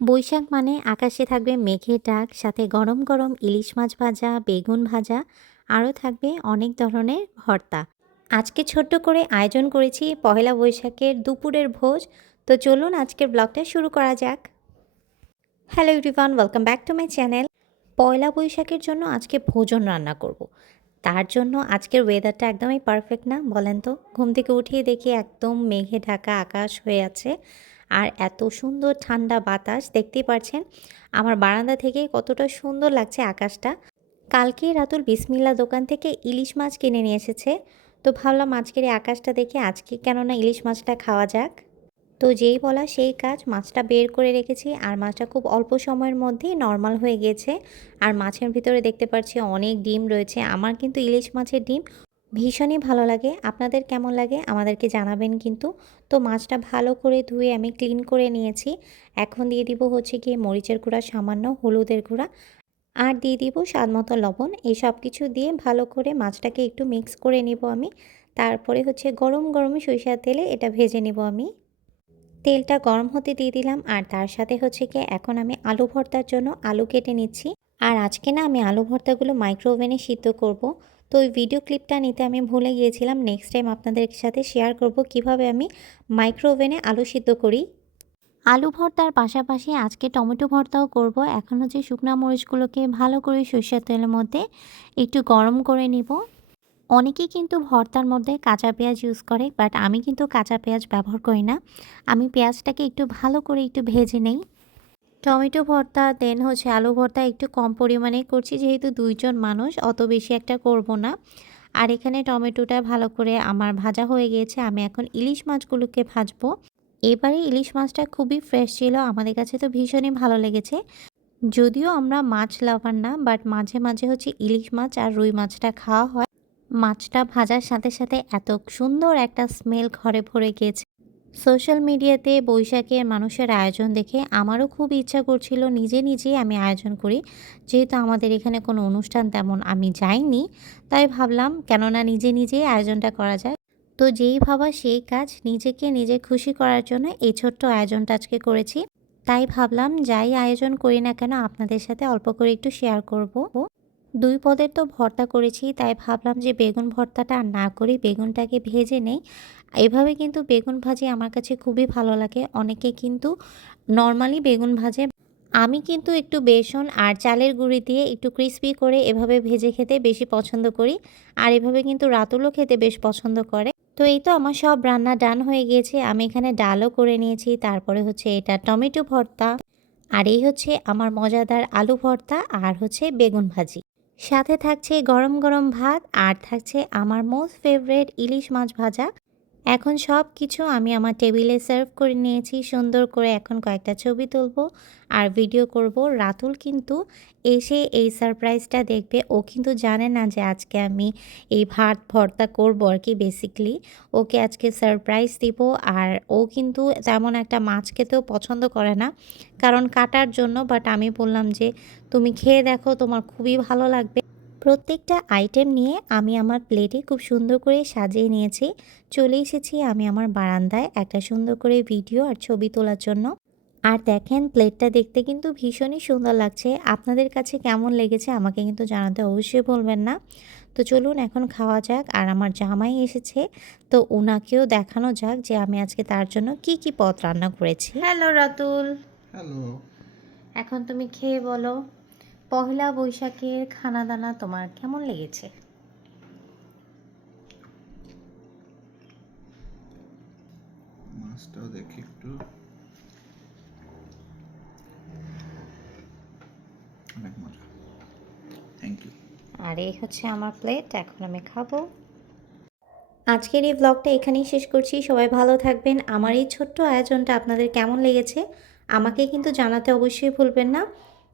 বৈশাখ মানে আকাশে থাকবে মেঘে ডাক, সাথে গরম গরম ইলিশ মাছ ভাজা, বেগুন ভাজা, আরও থাকবে অনেক ধরনের ভর্তা। আজকে ছোট্ট করে আয়োজন করেছি পহেলা বৈশাখের দুপুরের ভোজ, তো চলুন আজকের ব্লগটা শুরু করা যাক। Hello everyone welcome back to my channel পয়লা বৈশাখের জন্য আজকে ভোজন রান্না করব। তার জন্য আজকের ওয়েদারটা একদমই পারফেক্ট না, বলেন তো? ঘুম থেকে উঠিয়ে দেখি একদম মেঘে ঢাকা আকাশ হয়ে আছে। আর এত সুন্দর ঠান্ডা বাতাস, দেখতেই পাচ্ছেন আমার বারান্দা থেকে কতটা সুন্দর লাগছে আকাশটা। কালকে রাতুল বিসমিল্লা দোকান থেকে ইলিশ মাছ কিনে নিয়ে এসেছে। তো ভাবলাম আজকের এই আকাশটা দেখে আজকে কেননা ইলিশ মাছটা খাওয়া যাক। তো যেই বলা সেই কাজ, মাছটা বের করে রেখেছি আর মাছটা খুব অল্প সময়ের মধ্যেই নর্মাল হয়ে গেছে আর মাছের ভিতরে দেখতে পাচ্ছি অনেক ডিম রয়েছে। আমার কিন্তু ইলিশ মাছের ডিম ভীষণই ভালো লাগে। আপনাদের কেমন লাগে? আমাদেরকে জানাবেন কিন্তু। তো মাছটা ভালো করে ধুয়ে আমি ক্লিন করে নিয়েছি। এখন দিয়ে দিব হচ্ছে গিয়ে মরিচের গুঁড়া, সামান্য হলুদের গুঁড়া। আর দিয়ে দিব স্বাদ মতো লবণ। এই সব কিছু দিয়ে ভালো করে মাছটাকে একটু মিক্স করে নিব আমি। তারপরে হচ্ছে গরম গরম সরিষার তেলে এটা ভেজে নেব আমি। তেলটা গরম হতে দিয়ে দিলাম। আর তার সাথে হচ্ছে কি এখন আমি আলু ভর্তার জন্য আলু কেটে নিচ্ছি। আর আজকে না আমি আলু ভর্তাগুলো মাইক্রো ওভেনে সিদ্ধ করব। তো ওই ভিডিও ক্লিপটা নিতে আমি ভুলে গিয়েছিলাম। নেক্সট টাইম আপনাদের সাথে শেয়ার করব কীভাবে আমি মাইক্রো ওভেনে আলু সিদ্ধ করি। আলু ভর্তার পাশাপাশি আজকে টমেটো ভর্তাও করব। এখন হচ্ছে শুকনা মরিচগুলোকে ভালো করে সরষের তেলের মধ্যে একটু গরম করে নিব। অনেকেই কিন্তু ভর্তার মধ্যে কাঁচা পেঁয়াজ ইউজ করে বাট আমি কিন্তু কাঁচা পেঁয়াজ ব্যবহার করি না। আমি পেঁয়াজটাকে একটু ভালো করে একটু ভেজে নেই। টমেটো ভর্তা দেন হচ্ছে আলু ভর্তা একটু কম পরিমাণে করছি। যেহেতু দুইজন মানুষ, অত বেশি একটা করব না। আর এখানে টমেটোটা ভালো করে আমার ভাজা হয়ে গিয়েছে। আমি এখন ইলিশ মাছগুলোকে ভাজবো। এবারে ইলিশ মাছটা খুবই ফ্রেশ ছিল। আমাদের কাছে তো ভীষণই ভালো লেগেছে। যদিও আমরা মাছ লাভার না বাট মাঝে মাঝে হচ্ছে ইলিশ মাছ আর রুই মাছটা খাওয়া হয়। মাছটা ভাজার সাথে সাথে এত সুন্দর একটা স্মেল ঘরে ভরে গিয়েছে। সোশ্যাল মিডিয়াতে বৈশাখের মানুষের আয়োজন দেখে আমারও খুব ইচ্ছা করছিল নিজে নিজেই আমি আয়োজন করি। যেহেতু আমাদের এখানে কোনো অনুষ্ঠান তেমন আমি যাইনি, তাই ভাবলাম কেননা নিজে নিজেই আয়োজনটা করা যায়। তো যেই ভাবা সেই কাজ নিজেকে নিজে খুশি করার জন্য এই ছোট্ট আয়োজনটা আজকে করেছি। তাই ভাবলাম যাই আয়োজন করি না কেন আপনাদের সাথে অল্প করে একটু শেয়ার করব। দুই পদের তো ভর্তা করেছি, তাই ভাবলাম যে বেগুন ভর্তাটা আর না করি বেগুনটাকে ভেজে নেই। এভাবে কিন্তু বেগুন ভাজি আমার কাছে খুবই ভালো লাগে। অনেকে কিন্তু নর্মালি বেগুন ভাজে। আমি কিন্তু একটু বেসন আর চালের গুঁড়ি দিয়ে একটু ক্রিস্পি করে এভাবে ভেজে খেতে বেশি পছন্দ করি। আর এভাবে কিন্তু রাতুলও খেতে বেশ পছন্দ করে। তো এই তো আমার সব রান্না ডান হয়ে গিয়েছে। আমি এখানে ডালও করে নিয়েছি, তারপরে হচ্ছে এটা টমেটো ভর্তা। আর এই হচ্ছে আমার মজাদার আলু ভর্তা আর হচ্ছে বেগুন ভাজি। সাথে থাকছে গরম গরম ভাত আর থাকছে আমার মোস্ট ফেভারেট ইলিশ মাছ ভাজা। এখন সব কিছু আমি আমার টেবিলে সার্ভ করে নিয়েছি। সুন্দর করে এখন কয়েকটা ছবি তুলবো আর ভিডিও করব। রাতুল কিন্তু এসে এই সারপ্রাইজটা দেখবে। ও কিন্তু জানে না যে আজকে আমি এই ভাত ভর্তা করব আর কি বেসিকলি ওকে আজকে সারপ্রাইজ দিব আর ও কিন্তু তেমন একটা মাছ খেতেও পছন্দ করে না। কারণ কাটার জন্য বাট আমি বললাম যে, তুমি খেয়ে দেখো, তোমার খুবই ভালো লাগবে। প্রত্যেকটা আইটেম নিয়ে আমি আমার প্লেটে খুব সুন্দর করে সাজিয়ে নিয়েছি। চলে এসেছি আমি আমার বারান্দায় একটা সুন্দর করে ভিডিও আর ছবি তোলার জন্য। আর দেখেন প্লেটটা দেখতে কিন্তু ভীষণই সুন্দর লাগছে। আপনাদের কাছে কেমন লেগেছে আমাকে কিন্তু জানাতে অবশ্যই বলবেন না। তো চলুন এখন খাওয়া যাক আর আমার জামাই এসেছে। তো ওনাকেও দেখানো যাক যে আমি আজকে তার জন্য কি কি পদ রান্না করেছি। হ্যালো রাতুল। হ্যালো। এখন তুমি খেয়ে বলো। পহেলা বৈশাখের খানা দানা তোমার কেমন লেগেছে? মাছটাও দেখি একটু। অনেক মজা। থ্যাংক ইউ আর এই হচ্ছে আমার প্লেট এখন আমি খাব। আজকের এই ব্লগটা এখানেই শেষ করছি। সবাই ভালো থাকবেন। আমার এই ছোট্ট আয়োজনটা আপনাদের কেমন লেগেছে আমাকে কিন্তু জানাতে অবশ্যই ভুলবেন না।